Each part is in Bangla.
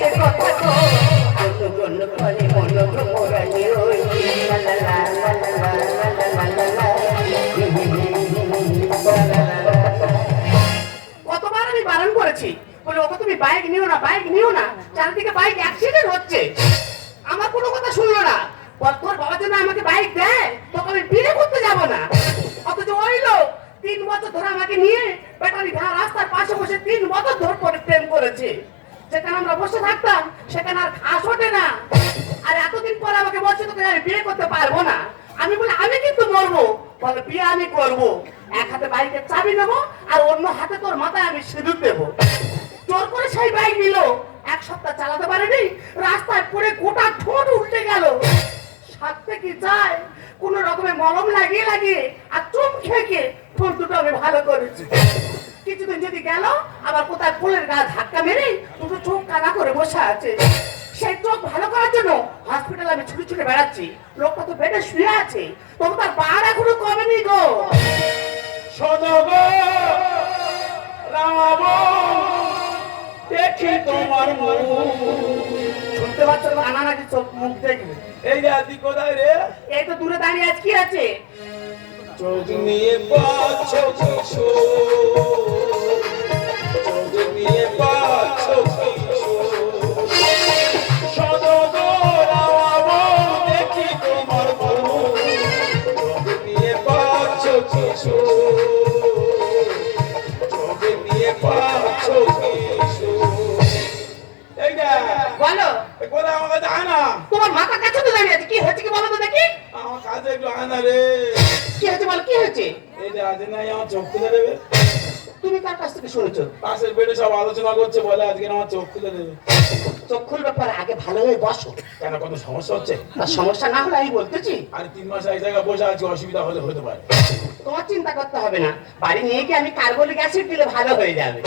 যে কথা গো গুন গুন করে মন মোরানি ওই লা লা লা লা লা লা লা লা। কতবার আমি বারণ করেছি বলে ওকে তুমি বাইক নিও না, বাইক নিও না, চারিদিকে বাইক অ্যাক্সিডেন্ট হচ্ছে। আমার কোনো কথা শুনলো না। তোর বাবা যেন আমাকে বাইক দেয় তোকে আমি বিয়ে করতে যাবো না। অথচ ওই লোক 3 বছর ধরে আমাকে নিয়ে ব্যাটারি ঘাট রাস্তার পাশে বসে 3 বছর ধরে করে প্রেম করেছে। যেখানে আমরা বসে থাকতাম সেখানে আর ঘাস ওঠে না। আর এতদিন পর আমাকে বলছে তোকে আমি বিয়ে করতে পারবো না। আমি বলি আমি কিন্তু মরবো, বলে বিয়ে আমি করবো। এক হাতে বাইকের চাবি নেবো আর অন্য হাতে তোর মাথায় আমি সিঁদুর দেবো। জোর করে সেই বাইক নিল, 1 সপ্তাহ চালাতে পারেনি, রাস্তায় পড়ে গোটা ঠোঁট উল্টে গেল। সাথে কি যায় কোন রকমের মলম লাগিয়ে লাগিয়ে আর চুম খেয়ে ঠোঁট দুটো আমি ভালো করেছি। কিছুদিন যদি গেল আবার কোথায় ফুলের গা ধাক্কা মেরে দুটো চোখ কানা করে বসে আছে। সেই চোখ ভালো করার জন্য হসপিটালে আমি ছুটে ছুটে বেড়াচ্ছি। লোকটা তো বেডে শুয়ে আছে, তবু তার বার এখনো কমেনি গো। দেখি তোমার মুখ, শুনতে পাচ্ছ আনা নাকি চোখ মুখ দেখবে? এই যে আদি কোথায় রে? এই তো দূরে দাঁড়িয়ে আছে, কি আছে? চোখ নিয়ে পাচ্ছ কিশোর, চোখ নিয়ে পাচ্ছ কিশোর, সদগর আওয়াজ দেখি তোমার মুখ, চোখ নিয়ে পাচ্ছ কিশোর, চোখ নিয়ে পাচ্ছ কিশোর। এই না বলো কোথায় আমার কাছে আয় না, তোমার মাথা কাছে তো দাঁড়িয়ে আছে, কি হয়েছে কি বলো তো দেখি। আমার কাছে একটু আয় না রে। কি হয়েছে বলো, কি হয়েছে? এই যে আজ নাই আমার চোখ খুলে দেবে। তুমি কার কাছ থেকে শুনেছো? পাশের বেডে সব আলোচনা করছে, বলে আজকে আমার চোখ খুলে দেবে। চোখ খুলবে পরে আগে ভালো হয়ে বসো। কেন কোনো সমস্যা হচ্ছে? আর সমস্যা না হলে আমি বলতেছি। আর 3 মাস এক জায়গায় বসে আছি, অসুবিধা হলে হতে পারে। তোমার চিন্তা করতে হবে না, বাড়ি নিয়ে গিয়ে আমি কার্বলিক অ্যাসিড দিলে ভালো হয়ে যাবে।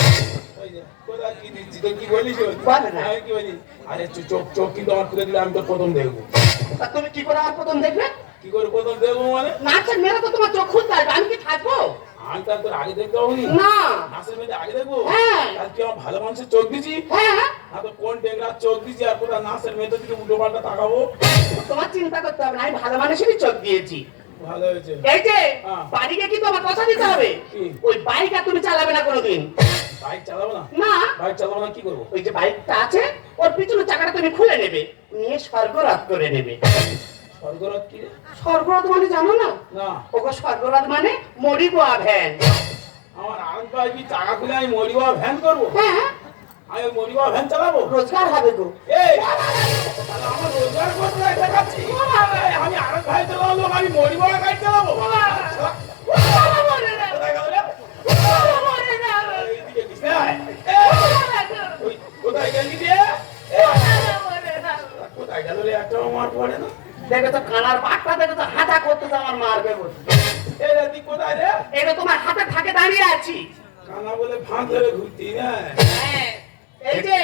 ওই যে, কোথায় কি দিচ্ছি তো, কি বলিস? বল না। আমি কি বলি? আরে চোখ চোখ কিন্তু আমার খুলে দিলে আমি তো প্রথম দেখবো। তা তুমি কি করে আমার প্রথম দেখবে? কি করে প্রথম দেখবো মানে? নাচের মেয়েরা তো তোমার চোখ খুলতে আসবে, আমি কি থাকবো? আমি তার তোর আগে দেখতে হবনি না। নাচের মেয়েদের আগে দেখবো? হ্যাঁ। আর কি আমার ভালো মানুষের চোখ দিচ্ছি? হ্যাঁ, আর তো কোন ডেঙ্গার চোখ দিচ্ছি আর কোথায় নাচের মেয়েদের দিকে উল্টো পাল্টা তাকাবো? তোমার চিন্তা করতে হবে না, আমি ভালো মানুষেরই চোখ দিয়েছি। ভালো হয়েছে। এই যে হ্যাঁ। বাড়ি গিয়ে কিন্তু আমার কথা দিতে হবে, কি? ওই বাইক আর তুমি চালাবে না কোনোদিন। বাইক চালাবো না? না, বাইক চালাবো না, কি করবো? ওই যে বাইকটা আছে ওর পিছনের চাকাটা তুমি খুলে নেবে, নিয়ে স্বর্গরাত করে নেবে। স্বর্গরাত কি রে? স্বর্গরাত মানে জানো না? না। ওগো স্বর্গরাত মানে মরিগোয়া ভ্যান। আমার আরেক ভাই কি টাকা খুলে আমি মরিবা ভ্যান করবো? হ্যাঁ, আমি মরিবা ভ্যান চালাবো? রোজগার হবে গো। এই তাহলে আমার রোজগার করতে হয় দেখাচ্ছি। আমি আরেক ভাই চালাবো, আমি মরিবা গাড়ি চালাবো? কোথায় গেল রে? এইদিকে কিসে আয়? ওই কোথায় গেলি রে? কোথায় গেল রে? একটা মার পড়ে না? দেখো তো কানার পাটটা, দেখো তো হাঁটা করতে তো আমার মারবে বলে। এই রে তুই কোথায় রে? এটা তোমার হাতে থাকে দাঁড়িয়ে আছি। কানা বলে ফাঁক ধরে ঘুরতি না? হ্যাঁ, এই যে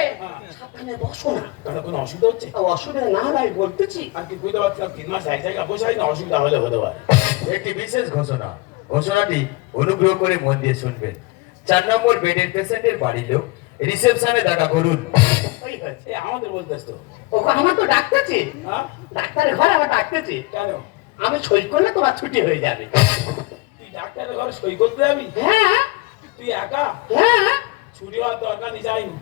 সাবধানে বসো না, কারণ কোনো অসুবিধা হচ্ছে? অসুবিধা না হলে আমি বলতেছি। আর কি বুঝতে পারছিলাম 3 মাস এক জায়গায় বসে না, অসুবিধা হলে হতে পারে। একটি বিশেষ ঘোষণা। ঘোষণাটি অনুগ্রহ করে মন দিয়ে শুনবেন। 4 নম্বর বেডের পেশেন্টের বাড়ির লোক রিসেপশনে দেখা করুন। ওই হয়েছে। এই আমাদের বলতেছ তো? ওকে আমার তো ডাকতেছে, হ্যাঁ? ডাক্তারের ঘরে আমার ডাকতেছে। কেন? আমি সই করলে তোমার ছুটি হয়ে যাবে। তুই ডাক্তারের ঘরে সই করতে যাবি? হ্যাঁ, তুই একা? হ্যাঁ। ছুটি হওয়ার দরকার নেই, যাইনি।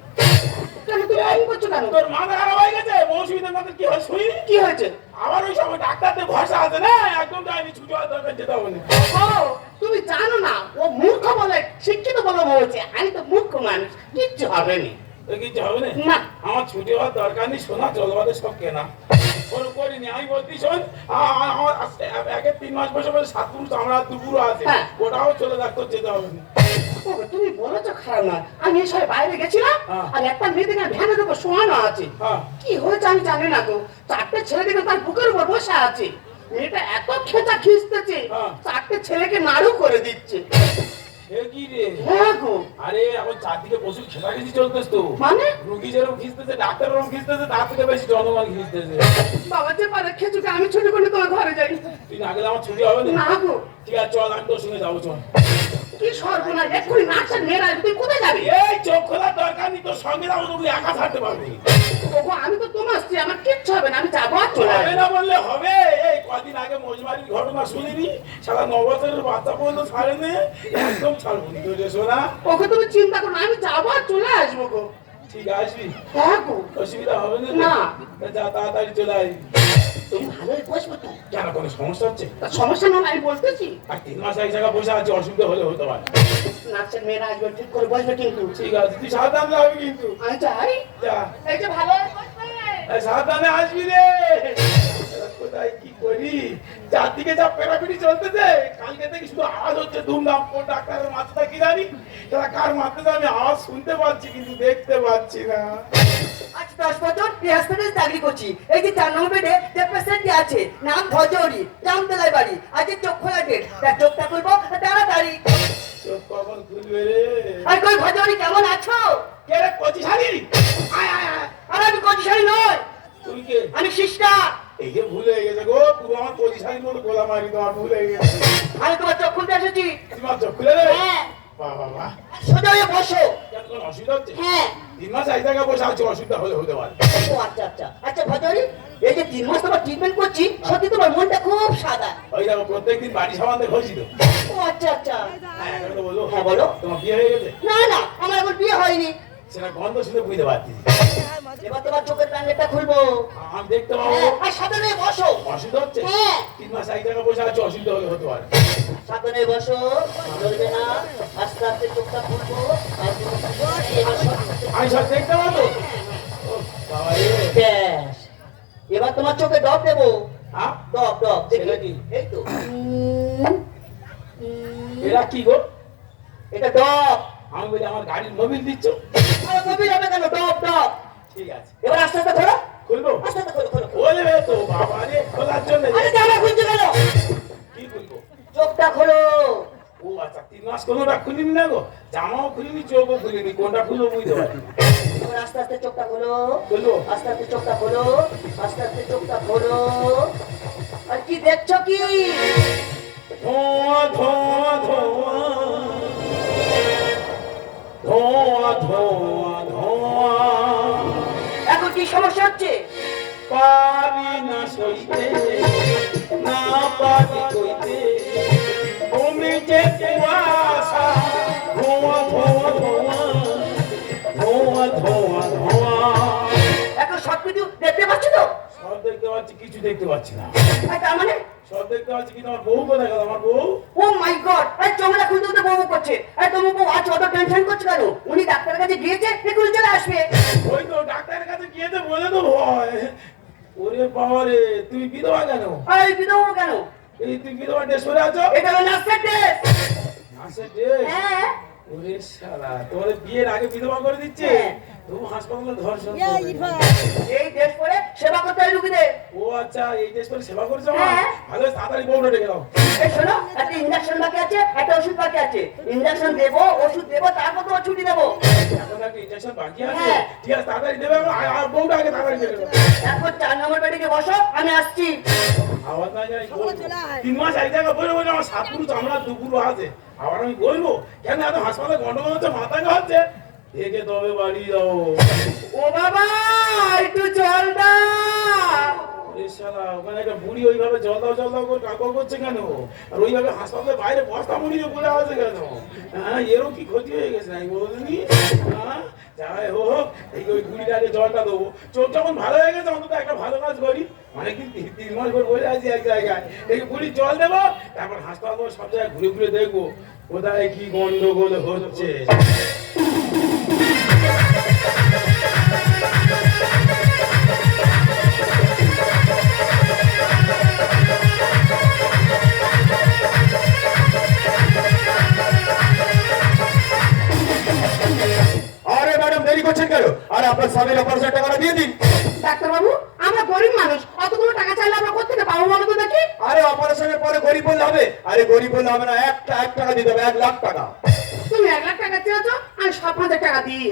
কেন তুমি এমন করছো কেন? তোর মাথা খারাপ হয়ে গেছে? মৌসুমীদের মধ্যে কি হয় শুনি? কি হয়েছে? আবার ওই সময় ডাক্তারদের ভরসা আছে না, একদম যাইনি, ছুটি হওয়ার দরকার, যেতে হবে না। ও তুমি জানো না, ও মূর্খ বলে শিক্ষিত বলে বলছে, আমি তো মূর্খ মানুষ, কিচ্ছু হবে না। তোর কিছু হবে না? না। আমার ছুটি হওয়ার দরকার নেই, সোনা জলবাদে সব কেনা কোনো করিনি। আমি বলছি শোন, আমার একে 3 মাস বসে বসে 7 পুরুষ আমরা 2 পুরো আছে, হ্যাঁ। ওটাও চলে যাক, তোর যেতে হবে না। ও, তুমি বলেছো খারাপ না, আমি এই সময় বাইরে গেছিলাম হ্যাঁ। আর একটা মেয়ে দেখে ভ্যানের উপর শোয়ানো আছে। হ্যাঁ। কি হয়েছে আমি জানি না গো, 4টে ছেলে দেখে তার বুকের উপর বসে আছে। মেয়েটা এত খেচা খিস্তেছে, হ্যাঁ। 4টে ছেলেকে নাড়ু করে দিচ্ছে। সে কি রে? হ্যাঁ গো। আরে এখন চারদিকে প্রচুর খেলাখেলি চলতেছ তো, মানে রুগী যেরকম খিস্তেছে, ডাক্তার ওরকম খিস্তেছে, তার থেকে বেশি জনগণ খিস্তেছে। বাবা যে পারে খেচুকে আমি ছুটি করে তোমার ঘরে যাই। তুই না গেলে আমার ছুটি হবে না। না গো। ঠিক আছে চল, আমি তোর সঙ্গে যাবো, চল। কি সর্বনাশ, এক্ষুনি নাচের মেয়েরা আসবে, তুই কোথায় যাবি? এই চোখ খোলার দরকার নেই, তোর সঙ্গে যাবো, তুমি একা থাকতে পারবি। ওগো, আমি তো তোমার স্ত্রী, আমার কিচ্ছু হবে না, আমি যাবো আর চলে হবে আসবো। না বললে হবে? এই কদিন আগে মজবাড়ির ঘটনা শুনিনি, সারা 9 বছরের বাচ্চা পর্যন্ত ছাড়েনি, একদম ছাড়বো নি তোর শোনা। ওকে তুমি চিন্তা করো না, আমি যাবো আর চলে আসবো গো। ঠিক আসবি, হ্যাঁ গো। অসুবিধা হবে না তো? না। তা যা তাড়াতাড়ি চলে আসবি। তুমি ভালোই বসবো তো। কেন কোনো সমস্যা হচ্ছে? তা সমস্যা নয়, আমি বলতেছি। আর 3 মাস এক জায়গায় বসে আছে, অসুবিধা হলে হতে পারে। নাচের মেয়েরা আসবে, ঠিক করে বসবে কিন্তু। ঠিক আছে, তুই সাবধানে যাবি কিন্তু। আমি যাই। যা, এই যে ভালো বসবে। এই সাবধানে আসবি রে। এবার কোথায় কি করি, চারদিকে যা পেরাপিটি চলতেছে, কালকে থেকে শুধু আওয়াজ হচ্ছে ধুমধাম। কোন ডাক্তারের মাথাটা কি জানি, তারা কার মাথাতে আমি আওয়াজ শুনতে পাচ্ছি কিন্তু দেখতে পাচ্ছি না। আজ 10 বছর এই হাসপাতালে চাকরি করছি। এই যে 4 নম্বর বেডে যে পেশেন্টটি আছে, নাম ভজৌরি, জামতলায় বাড়ি। আজ চোখ খোলা ডেট, তার চোখটা খুলবো তাড়াতাড়ি। চোখ কখন খুলবে রে? আর কই ভজৌরি, কেমন আছো? কে রে, কচি শাড়ি? আয় আয় আয়। আর আমি কচিশালী নই, তুই কে? আমি সিস্টার। এই যে ভুলে গেছে গো, পুরো আমার কচি শাড়ির মতো গোলা মারি, তোমার ভুলে গেছে। আমি তোমার চোখ খুলতে এসেছি। তোমার চোখ খুলে দেবে? হ্যাঁ, বাহ বাহ বাহ। সোজা হয়ে বসো। কেন, কোনো অসুবিধা হচ্ছে? হ্যাঁ। 3 মাস এক জায়গায় বসে আছে, অসুবিধা হলে হতে পারে। ও আচ্ছা আচ্ছা আচ্ছা ভজৌরি, এই যে 3 মাস তোমার ট্রিটমেন্ট করছি, সত্যি তোমার মনটা খুব সাদা। ওই দেখো, প্রত্যেকদিন বাড়ি সাবান দিয়ে ঘষি তো। ও আচ্ছা আচ্ছা। হ্যাঁ, এখন তো বলো। হ্যাঁ, বলো। তোমার বিয়ে হয়ে গেছে? না না, আমার এখন বিয়ে হয়নি। সেটা গন্ধ শুনে বুঝতে পারছি। এবার তোমার চোখের প্যান্ডেলটা খুলবো। আমি দেখতে পাবো? হ্যাঁ, আর সাবধানে বসো। অসুবিধা হচ্ছে? হ্যাঁ। 3 মাস এক জায়গায় বসে আছে, অসুবিধা হলে হতে পারে। সাবধানে বসো, চলবে না। আস্তে আস্তে চোখটা খুলবো। আর এবার সব- আমি সব দেখতে পাবো? ও বাবা রে। ব্যাস, এবার তোমার চোখে ডব দেবো। হ্যাঁ? ডব ডব দেখি। সেটা কি? এই তো এরা কি গো? এটা ডব। আমি বলি আমার গাড়ির মোবিল দিচ্ছ? আর গভীর হবে কেন? ডব ডব। ঠিক আছে, এবার আস্তে আস্তে ধরো, খুলবো? আস্তে আস্তে খোলো খোলো। বলবে তো বাবা রে, খোলার জন্য। আরে জামা খুলতে গেল, কি খুলবো? চোখটা খোলো। ও আচ্ছা, 3 মাস কোনোটা খুলিনি না গো, জামাও খুলিনি, চোখও খুলিনি, কোনটা খুলবো বুঝতে পারি না। এবার আস্তে আস্তে চোখটা খোলো, খুলবো? আস্তে আস্তে চোখটা খোলো, আস্তে আস্তে চোখটা খোলো। আর কি দেখছো কি? ধোঁয়া ধোঁয়া ধোঁয়া, ধোঁয়া ধোঁয়া ধোঁয়া, এখন কি সমস্যা হচ্ছে? পারি না সইতে, না পারি কইতে, তুমি যে কুয়াশা, ধোঁয়া ধোঁয়া ধোঁয়া, ধোঁয়া ধোঁয়া ধোঁয়া। এখন সবকিছু দেখতে পাচ্ছ তো? সব দেখতে পাচ্ছি, কিছু দেখতে পাচ্ছি না। আর তার মানে? সব দেখতে পাচ্ছি, কিন্তু আমার বউ কোথায় গেল? আমার বউ? ও মাই গড, আরে চোখটা খুলতে খুলতে বউ করছে। আরে তোমার বউ আজ অত টেনশন করছে কেন? উনি ডাক্তারের কাছে গিয়েছে, এক্ষুনি চলে আসবে। ওই তো ডাক্তারের কাছে গিয়ে তো বলে তো ভয়। ওরে বাবা রে, তুমি বিধবা কেন? আরে এই বিধবা কেন? এই তুমি বিধবা ড্রেস পরে আছো? এটা হলো নার্সের ড্রেস। নার্সের ড্রেস? হ্যাঁ। ওরে শালা, তোমার বিয়ের আগে বিধবা করে দিচ্ছে? হ্যাঁ। তুমি হাসপাতালে ধর্ষণ করবে। এই ড্রেস পরে সেবা করতে হয় রুগীদের। ও আচ্ছা, এই ড্রেস পরে সেবা করেছো আমার? হ্যাঁ। ভালো, তাড়াতাড়ি বউটা ডেকে দাও। এই শোনো, একটা ইনজেকশন বাকি আছে, একটা ওষুধ বাকি আছে। ইনজেকশন দেবো, ওষুধ দেবো, তারপর তোমার ছুটি দেবো। এখন একটা ইনজেকশন বাকি আছে? হ্যাঁ। ঠিক আছে, তাড়াতাড়ি দেবে, আর বউটা আগে তাড়াতাড়ি দেবে। এখন 4 নম্বর বেডে গিয়ে বসো, আমি আসছি। আবার না যাই বলবো। 3 মাস এক জায়গায় বসে বসে আমার 7 পুরো চামড়া 2 পুরো আছে। আবার আমি বলবো কেন? এত হাসপাতালে গন্ডগোল হচ্ছে, মাথা ঘাটছে, দেখে তবে বাড়ি যাও। ও বাবা, একটু জল দাও। এ শালা, ওখানে একটা বুড়ি ওইভাবে জল দাও করে কাকর করছে কেন? আর ওইভাবে হাসপাতালের বাইরে বস্তা মুড়ি দিয়ে বলে আছে কেন? হ্যাঁ, এরও কি ক্ষতি হয়ে গেছে না বলনি? হ্যাঁ, যাই হোক, এই ওই বুড়িটাকে জলটা দেবো। চোখ যখন ভালো হয়ে গেছে, অন্তত একটা ভালো কাজ করি। অনেকদিন 3 মাস পর বসে আছি এক জায়গায়, এই বুড়ির জল দেবো, তারপর হাসপাতাল সব জায়গায় ঘুরে ঘুরে দেখবো কোথায় কি গন্ডগোল হচ্ছে। আরে ম্যাডাম, দেরি করছেন কেন? আরে আপনার স্বামীর অপারেশন টাকাটা দিয়ে দিন। ডাক্তারবাবু, আমরা গরিব মানুষ, অতগুলো টাকা চাইলে আমরা কোথেকে পাবো বলো তো দেখি? আরে অপারেশনের পরে গরিব বললে হবে? আরে গরিব বললে হবে না, 1 টাকা দিতে হবে, 1 লাখ টাকা। তুমি 1 লাখ টাকা চেয়েছো, আমি 7,000 টাকা দিই।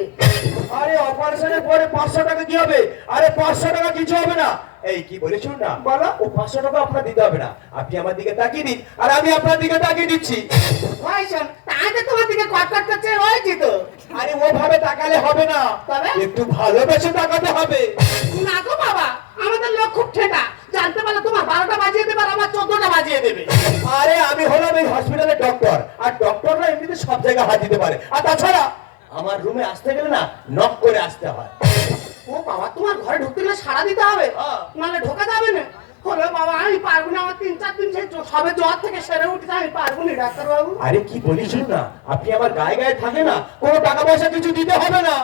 আরে অপারেশনের পরে 500 টাকা কি হবে? আরে 500 টাকা কিছু হবে না, এই কি বলে শুন না বলো। ও 500 টাকা আপনার দিতে হবে না, আপনি আমার দিকে তাকিয়ে দিন আর আমি আপনার দিকে তাকিয়ে দিচ্ছি। ওই শোন, তাহলে তোমার দিকে কটকট করছে ওইছি তো। আরে ওভাবে তাকালে হবে না, তবে? একটু ভালোবেসে তাকাতে হবে। না গো বাবা, আমাদের লোক খুব ঠেকা, জানতে পারলে তোমার 12টা বাজিয়ে দেবে আর আমার 14টা বাজিয়ে দেবে। আরে আমি হলাম এই হসপিটালের ডক্টর, আর ডক্টররা এমনিতে সব জায়গায় হাত দিতে পারে। আর তাছাড়া আমার রুমে আসতে গেলে না নক করে আসতে হয়। ও বাবা, তোমার ঘরে ঢুকতে গেলে সাড়া দিতে হবে, হ্যাঁ। নাহলে ঢোকা যাবে না। হলো বাবা, আমি পারবো না, আমার 3-4 দিন সেই সবে জ্বর থেকে সেরে উঠেছে, আমি পারবো না ডাক্তার বাবু। আরে কি বলিস না, আপনি আমার গায়ে গায়ে থাকে না, কোনো টাকা পয়সা কিছু দিতে হবে না,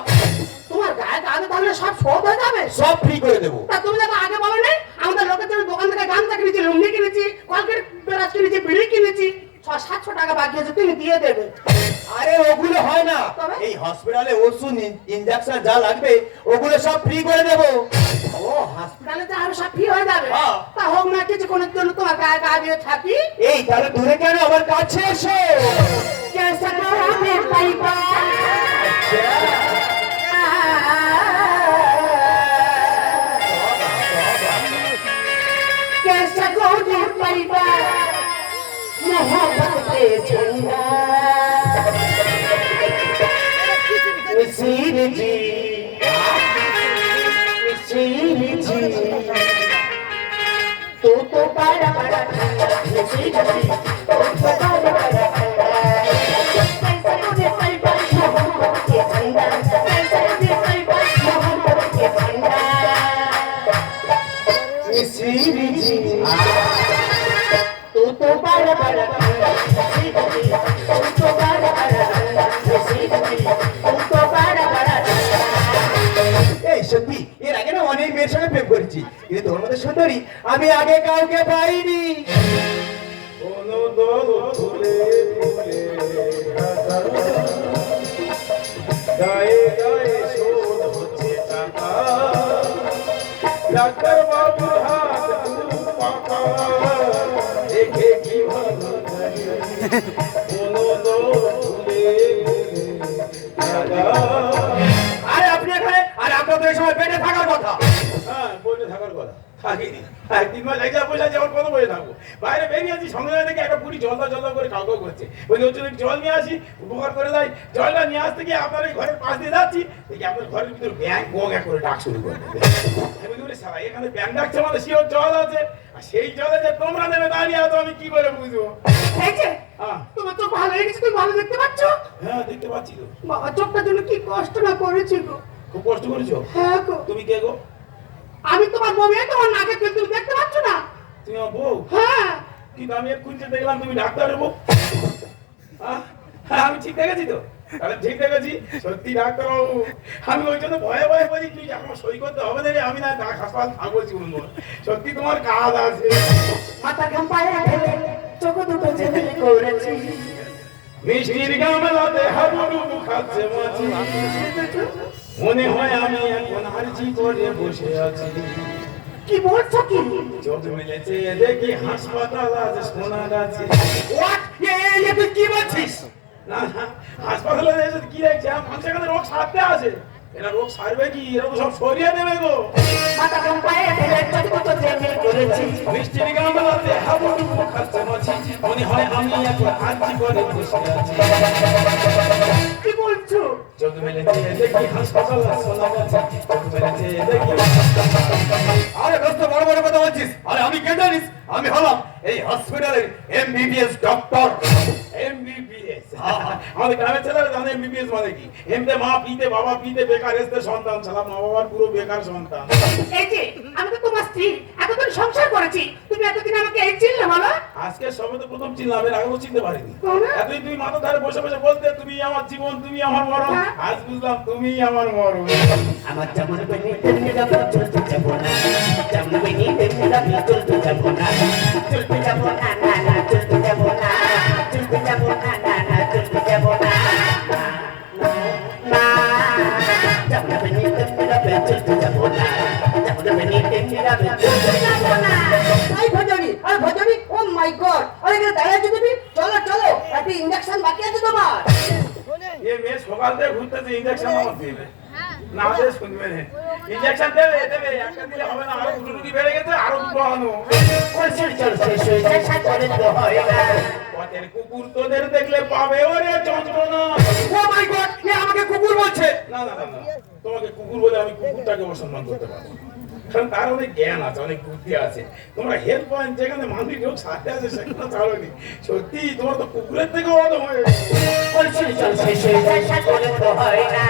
তোমার গায়ে গায়ে তাহলে সব শোধ হয়ে যাবে। সব ফ্রি করে দেবো। তা তুমি যাতে আগে বলো নাই, আমাদের লোকের জন্য দোকান থেকে গামছা কিনেছি, লুঙ্গি কিনেছি, কলকেট ব্রাশ কিনেছি, বিড়ি কিনেছি, 600-700 টাকা বাকি আছে, তুমি দিয়ে দেবে। আরে ওগুলো হয় না, তবে? এই হসপিটালে ওষুধ ইনজেকশন যা লাগবে ওগুলো সব ফ্রি করে দেবো। ও হসপিটালে যা হবে সব ফ্রি হয়ে যাবে। হ্যাঁ। তা হোক না, কিছুক্ষণের জন্য তোমার গায়ে গায়ে দিয়ে থাকি। এই তাহলে দূরে কেন, আমার কাছে এসো। कैसा गोरे पाइबा कैसा गोरे पाइबा मोहब्बत के झंडा मिसिर जी तो बड़ा बड़ा मिसिर जी तो बड़ा बड़ा এই সত্যি এর আগে না অনেক মেয়ের সঙ্গে প্রেম করেছি, কিন্তু তোর মধ্যে সুন্দরী আমি আগে কাউকে পাইনি। কোনো দল ফুলে ফুলে গায়ে গায়ে শোধ হচ্ছে টাকা, ডাক্তার বাবুর হাত খুব পাকা, দেখে কি ভালো লাগে। কোনো দল ফুলে ফুলে আরে আপনি এখানে, আর আপনার তো এই সময় পেটে থাকার কথা। হ্যাঁ, বসে থাকার কথা থাকিনি। 3 মাস একজায়গায় বসে আছি, আবার কত বসে থাকবো? বাইরে বেরিয়ে আছি, সঙ্গে সঙ্গে দেখি একটা বুড়ি জলদা জলদা করে কাউ করছে। বলি হচ্ছে জল নিয়ে আসি, উপকার করে দেয়। জলটা নিয়ে আসতে গিয়ে আপনার এই ঘরের পাশ দিয়ে যাচ্ছি, দেখি আপনার ঘরের ভিতরে ব্যাং বং এক করে ডাক শুরু করে দেবে। আমি বলি সারা এখানে ব্যাং ডাকছে, মানে শিওর জল আছে, আর সেই জলে যে তোমরা নেমে দাঁড়িয়ে আছো আমি কি করে বুঝবো? এই যে হ্যাঁ তোমার চোখ ভালো হয়ে গেছে, তুমি ভালো দেখতে পাচ্ছ? হ্যাঁ, দেখতে পাচ্ছি তো। বাবা, চোখটার জন্য কি কষ্ট না করেছি গো। খুব কষ্ট করেছো? হ্যাঁ গো, তুমি কে গো? আমি তোমার বউ, তোমার নাকে তেল, তুমি দেখতে পাচ্ছ না? তুমি আমার বউ? হ্যাঁ। কিন্তু আমি এক্ষুনি যে দেখলাম তুমি ডাক্তারের বউ। হ্যাঁ, আমি ঠিক দেখেছি তো? তাহলে ঠিক দেখেছি, সত্যি ডাক্তারবাবু। আমি ওই জন্য ভয়ে ভয়ে বলি তুই আমার সই করতে হবে না রে, আমি না হাসপাতাল থাকবো জীবন ভর। সত্যি তোমার কাজ আছে। মাথা ঘাম পায়ে ফেলে চোখ দুটো জেলে করেছি। মিষ্টির গামলাতে হাবুডুবু খাচ্ছে মাছি, মনে হয় আমি এখন হারজি করে বসে আছি। কি বলছো কি? চোখ মেলেছে দেখি হাসপাতাল আছে সোনা গাছে। হোয়াট, তুই কি বলছিস? না না, হাসপাতালে এসে কি দেখছি, মানুষ এখানে রোগ সারতে আসে। এরা রোগ সারবে কি, এরা তো সব সরিয়ে দেবে গো। মাথা ঘাম পায়ে ফেলে চোখ দুটো জেলে করেছি। মিষ্টির গামলাতে হাবুডুবু খাচ্ছে মাছি, মনে হয় আমি এখন হারজি করে বসে আছি। কি বলছো? চোখ মেলেছে দেখি হাসপাতাল আছে সোনা গাছে, চোখ মেলেছে দেখি। আরে দোস্ত বড় বড় কথা বলছিস। আরে আমি কে জানিস? আমি হলাম এই হসপিটালের এমবিবিএস ডক্টর। এমবিবিএস? আমাদের গ্রামের ছেলেরা জানে এমবিবিএস মানে কি। এমতে মা পিতে বাবা পিতে বেকার এসতে সন্তান, সালা মা বাবার পুরো বেকার সন্তান। এই যে আমি তো তোমার স্ত্রী, এতদিন সংসার করেছি, তুমি এতদিন আমাকে এই চিনলে বলো? আজকে সবে তো প্রথম চিনলাম, এর আগেও চিনতে পারিনি। কেন? এতদিন তুমি মাথা ধারে বসে বসে বলতে তুমি আমার জীবন, তুমি আমার মরণ। হ্যাঁ। আজ বুঝলাম তুমি আমার মরণ। আমার যেমন বেনি তেমনি যাবো, চলতে যাবো না। যেমন বেনি তেমনি যাবো, চলতে যাবো না। চলতে যাবো না, না না, চলতে যাবো না। চলতে যাবো না, না না, চলতে যাবো না। না, যেমন বেনি তেমনি যাবো, চলতে যাবো না। যেমন বেনি তেমনি যাবো, চলতে যাবো না। এই ভজনী, আরে ভজনী, ও মাই গড, আরে এখানে দাঁড়িয়ে আছো তুমি? চলো চলো, একটা ইঞ্জেকশন বাকি আছে তোমার। এ মেয়ে সকাল থেকে ঘুরতেছে, ইঞ্জেকশন আমার দেবে। না দে শুনবে না ইনজেকশন দেবে দেবে একটা দিলে হবে না আরো দুটো রুগী বেড়ে গেছে আরো দুটো আনো চল শেষ হয়ে যায় সাথে তো হয় না। পথের কুকুর তোদের দেখলে পাবে ওরে যন্ত্রণা ও মাই গড এ আমাকে কুকুর বলছে। না না না না তোমাকে কুকুর বলে আমি কুকুরটাকে অসম্মান করতে পারবো না। কারণ তার অনেক জ্ঞান আছে অনেক বুদ্ধি আছে তোমরা হেল্প পয়েন্ট যেখানে মানুষ লোক সাথে আছে সেখানে চালোনি সত্যি তোমার তো কুকুরের থেকেও অদম হয়ে গেছে চল শেষ হয়ে যায় সাথে তো হয় না।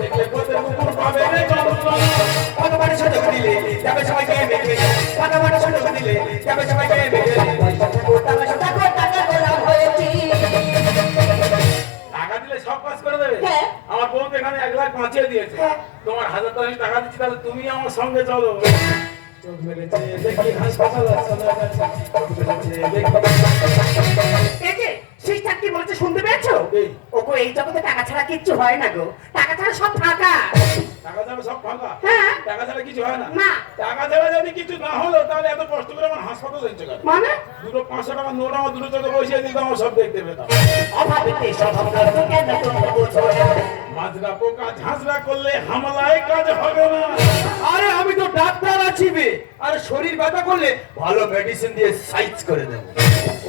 দেখলে পথের কুকুর পাবে রে যন্ত্রণা কত বড় ছোট দিলে যাবে সবাই কে মেখে কত বড় ছোট দিলে যাবে সবাই কে মেখে টাকা গোলাম হয়েছি। টাকা দিলে সব কাজ করে দেবে হ্যাঁ। আমার বউ তো এখানে 1 লাখ বাঁচিয়ে দিয়েছে হ্যাঁ। তোমার 1000 টাকা দিচ্ছি তাহলে তুমি আমার সঙ্গে চলো চোখ মেলেছে দেখি হাসপাতাল আছে না কাছে চোখ মেলেছে দেখি এই যে সিস্টার কি বলছে শুনতে পেয়েছো? এই। ওগো এই জগতে টাকা ছাড়া কিচ্ছু হয় না গো, টাকা ছাড়া সব ফাঁকা। টাকা ছাড়া সব ফাঁকা হ্যাঁ। টাকা ছাড়া কিছু হয় না না। টাকা ছাড়া যদি কিছু না হলো তাহলে এত কষ্ট করে আমার হাসপাতাল যাচ্ছে কেন মানে দুটো 500 টাকা নোট আমার দুটো চোখে বসিয়ে দিতে আমার সব দেখতে পেতাম অভাবেতে স্বভাব নষ্ট কেন তুমি বোঝো না? মাজরা পোকা ঝাঁঝরা করলে হামলায় কাজ হবে না আরে আমি তো ডাক্তার আছি বে আরে শরীর ব্যথা করলে ভালো মেডিসিন দিয়ে সাইজ করে দেব।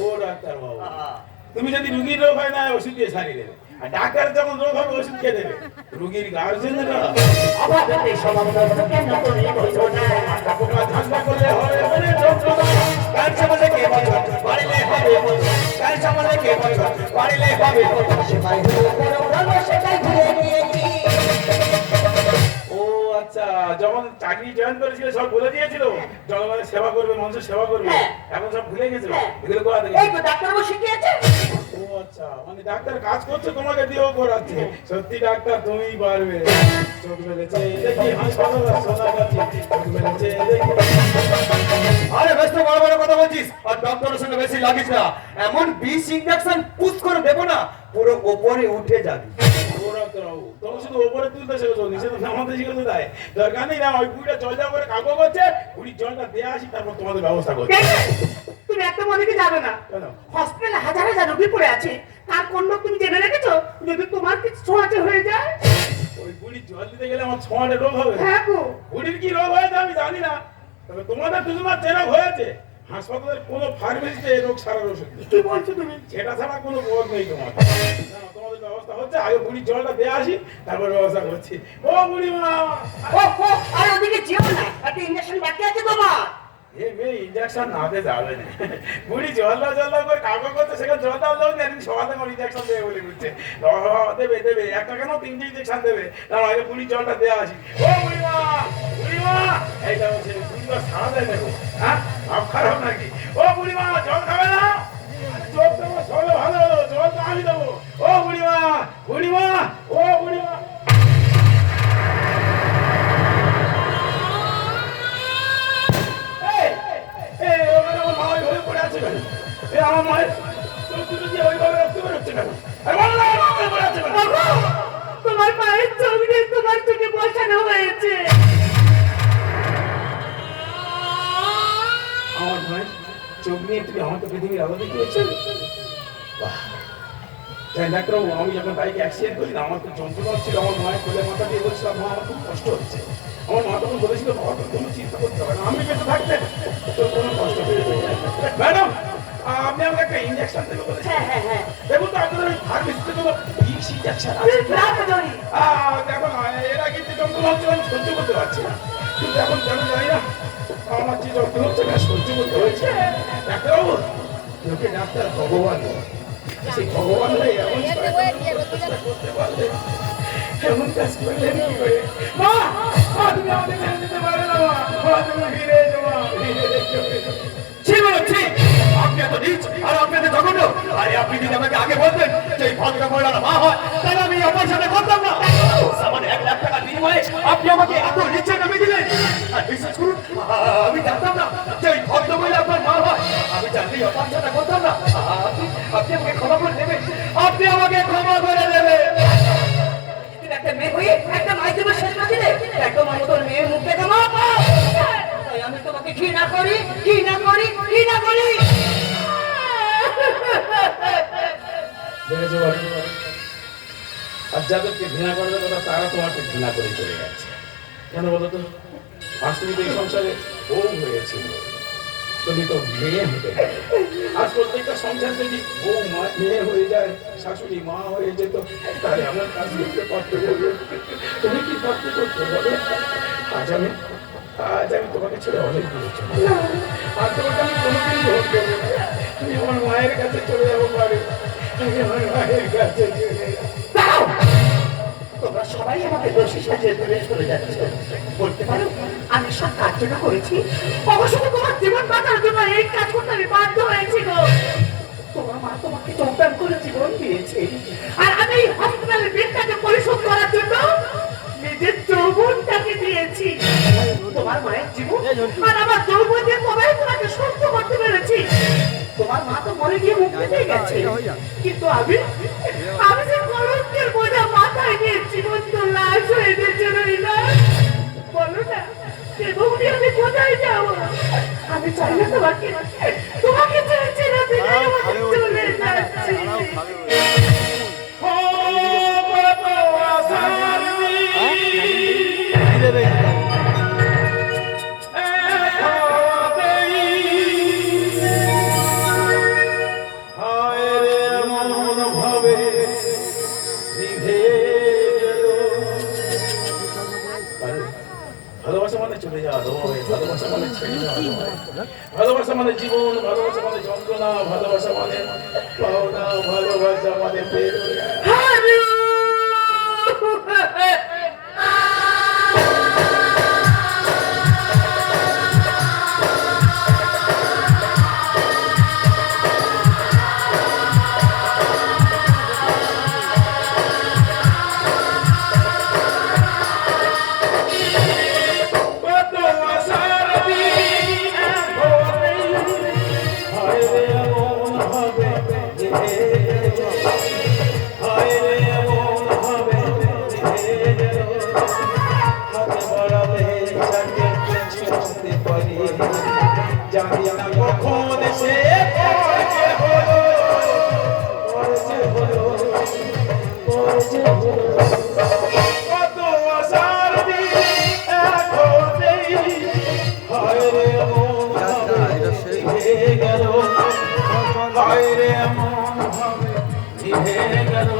ও ডাক্তার বাবু তুমি যদি রুগীর রোগ হয় না ওষুধ দিয়ে সারিয়ে দেবে আর ডাক্তার যখন রোগ হবে ওষুধ খেয়ে দেবে রুগীর গার্জেনরা অভাবেতে স্বভাব নষ্ট কেন তুমি বোঝো না? মাজরা পোকা ঝাঁঝরা করলে হবে মানে যন্ত্রণা কাল সমাজে কে বলছো পারিলে হবে বলছো কাল সমাজে কে বলছো পারিলে হবে বলছো সেটাই হলো বড় ভালো, সেটাই ভুলে গিয়েছি। ও আচ্ছা যখন চাকরি জয়েন করেছিল সব বলে দিয়েছিল জনগণের সেবা করবে মানুষের সেবা করবে হ্যাঁ। এখন সব ভুলে গেছিল হ্যাঁ। এগুলো কোথা থেকে এই তো ডাক্তারবাবু শিখিয়েছে। ও আচ্ছা মানে ডাক্তার কাজ করছে তোমাকে দিয়েও করাচ্ছে সত্যি ডাক্তার তুমিই পারবে চোখ মেলেছে দেখি হাসপাতাল সোনা গাছি চোখ মেলেছে দেখি আরে ব্যস্ত বড় বড় কথা বলছিস আর ডক্টরের সঙ্গে বেশি লাগিস না এমন বিষ ইনজেকশন পুশ করে দেবো না পুরো ওপরে উঠে যাবি। ও ডাক্তার বাবু তোমরা শুধু ওপরে তুলতে শিখেছো নিচে তো নামাতে শিখেছো তাই দরকার নেই না ওই বুড়িটা জল যা করে কাকো করছে বুড়ির জলটা দিয়ে আসি তারপর তোমাদের ব্যবস্থা করছে দেখলে? তুমি একটা মনে যাবে না, কেন হসপিটালে হাজার হাজার রোগী পড়ে আছে, তার কোন লোক তুমি জেনে রেখেছো? যদি তোমার কিছু ছোঁয়াচে হয়ে যায়। ওই বুড়ির জল দিতে গেলে আমার ছোঁয়াটে রোগ হবে হ্যাঁ গো, বুড়ির কি রোগ হয়েছে আমি জানি না তবে তোমাদের দুজনের যে রোগ হয়েছে হাসপাতালের কোনো ফার্মেসিতে এই রোগ সারার ওষুধ নেই। কি বলছো তুমি? সেটা ছাড়া কোনো রোগ নেই তোমার না, তোমাদের ব্যবস্থা হচ্ছে আগে বুড়ির জলটা দিয়ে আসি তারপর ব্যবস্থা করছি ও বুড়ি মা ও ও, আর ওদিকে যেও না, একটা ইঞ্জেকশন বাকি আছে তোমার। এই মেয়ে ইঞ্জেকশন না দিয়ে যাবে না বুড়ি জলটা করে কাগজ করছে সেখানে জলটা লোক একদিন সকালে আমার ইঞ্জেকশন দেবে বলে ঘুরছে দেবে দেবে একটা কেন 3টে ইঞ্জেকশন দেবে তার আগে বুড়ির জলটা দেওয়া আসি ও বুড়ি মা এইটা হচ্ছে বুড়ি মা সারা দেয় দেখো হ্যাঁ ভাব খারাপ নাকি ও বুড়ি মা জল খাবে না জল তোমার সবে ভালো হলো জল তো আমি দেবো ও বুড়ি মা ও বুড়ি মা আমার মায়ের চোখ দুটো দিয়ে ওইভাবে রক্ত বেরোচ্ছে কেন তোমার মায়ের চোখ দিয়ে তোমার চোখে বসানো হয়েছে। আমার মায়ের চোখ নিয়ে তুমি আমাকে পৃথিবীর আলো দেখিয়েছো যাই ডাক্তারবাবু আমি যখন বাইকে অ্যাক্সিডেন্ট করি না আমার খুব যন্ত্রণা হচ্ছিল আমার মায়ের কোলে মাথা দিয়ে বলছিলাম মা আমার খুব কষ্ট হচ্ছে আমার মা তখন বলেছিল বাবা তোর কোনো চিন্তা করতে হবে না আমি বেঁচে থাকতে তোর কোনো কষ্ট হবে ম্যাডাম আপনি আমাকে একটা ইঞ্জেকশন দেবে বলেছেন হ্যাঁ হ্যাঁ হ্যাঁ, দেখুন তো আপনাদের ওই ফার্মেসিতে কোনো বিষ ইঞ্জেকশন আছে ব্রাভো জনি। দেখো না এরা কিন্তু যন্ত্রণা হচ্ছে আমি সহ্য করতে পারছি না কিন্তু এখন কেন জানি না আমার যে যন্ত্রণা হচ্ছে না সহ্য করতে হয়েছে ডাক্তারবাবু লোকে ডাক্তার ভগবান সেই ভগবান হয়ে এমন করতে পারলে এমন কাজ করলে কি করে মা মা তুমি আমাদের ছেড়ে দিতে পারবে না মা তুমি ফিরে এসো মা ছি বলো ছি আপনি এত নিচ আর আপনি এত জঘন্য আরে আপনি যদি আমাকে আগে বলতেন যে এই ভদ্র মহিলার মা হয় তাহলে আমি আপনার সাথে করতাম না সামান্য 1 লাখ টাকা বিনিময়ে আপনি আমাকে এত নিচে নামিয়ে দিলেন আর বিশ্বাস করুন আমি জানতাম না যে এই ভদ্র মহিলা আপনার মা হয় আমি জানলেই আপনার সাথে করতাম না আপনি আমাকে ক্ষমা করে দেবেন আপনি আমাকে ক্ষমা করে দেবেন তুমি একটা মেয়ে হয়ে একটা মাইকে শেষ করে দিলে, একদম আমার মতন মেয়ের মুখ দেখে মা তাই আমি তোমাকে ঘৃণা করি ঘৃণা করি ঘৃণা করি। দেখেছো আর যাদেরকে ঘৃণা করার কথা তারা তোমাকে ঘৃণা করে চলে যাচ্ছে। কেন বলো তো? আজ তুমি তো এই সংসারে বউ হয়েছিল, তুমি তো মেয়ে হতে পারো। আজ প্রত্যেকটা সংসার যদি বউ মেয়ে হয়ে যায়, শাশুড়ি মা হয়ে যেত, তাহলে আমার কাজ করতে পারতে বলবে। তুমি কি ভাবতে করতে বলো? আজ আমি তোমাকে ছেড়ে অনেক দূরে চলে যাবো। আর তোমাকে আমি কোনোদিন ভোট করবো না। তুমি আমার মায়ের কাছে চলে যাবো পারে, তুমি আমার মায়ের কাছে চলে যাবো। দাঁড়াও! তোমরা সবাই আমাকে দোষী সাজিয়ে তুলে চলে যাচ্ছে। বলতে পারো আমি সব কাজটা করেছি? অবশ্য তোমার জীবন বাঁচার জন্য এই কাজ করতে আমি বাধ্য হয়েছি গো। তোমার মা তোমাকে যোগদান করে জীবন দিয়েছে, আর আমি এই হসপিটালের বিলটাকে পরিশোধ করার জন্য নিজের যৌবনটাকে দিয়েছি। তোমার মায়ের জীবন আর আমার যৌবন দিয়ে সবাই তোমাকে সুস্থ করতে পেরেছি। তোমার মা তো মরে গিয়ে মুক্তি পেয়ে গেছে, কিন্তু আমি যে কলঙ্কের বোঝা মাথায় নিয়ে জীবন তো লাশ হয়ে গেছে রইলা। বলো না এবং আমি কোথায় যাবো? আমি চাই না তোমাকে ছেড়ে ছেড়ে দিলে আমাকে চলে যাচ্ছি। ভালোবাসা মানে চলে যাওয়া নয়, ভালোবাসা মানে ছেড়ে যাওয়া নয়। ভালোবাসা মানে জীবন, ভালোবাসা মানে যন্ত্রণা, ভালোবাসা মানে পাওনা, ভালোবাসা মানে বের হয়ে জানি না কখন সে কত আশার দিন এখন নেই, হায় রে এমন ভাবে নিভে গেল, হায় রে এমন ভাবে নিভে গেল।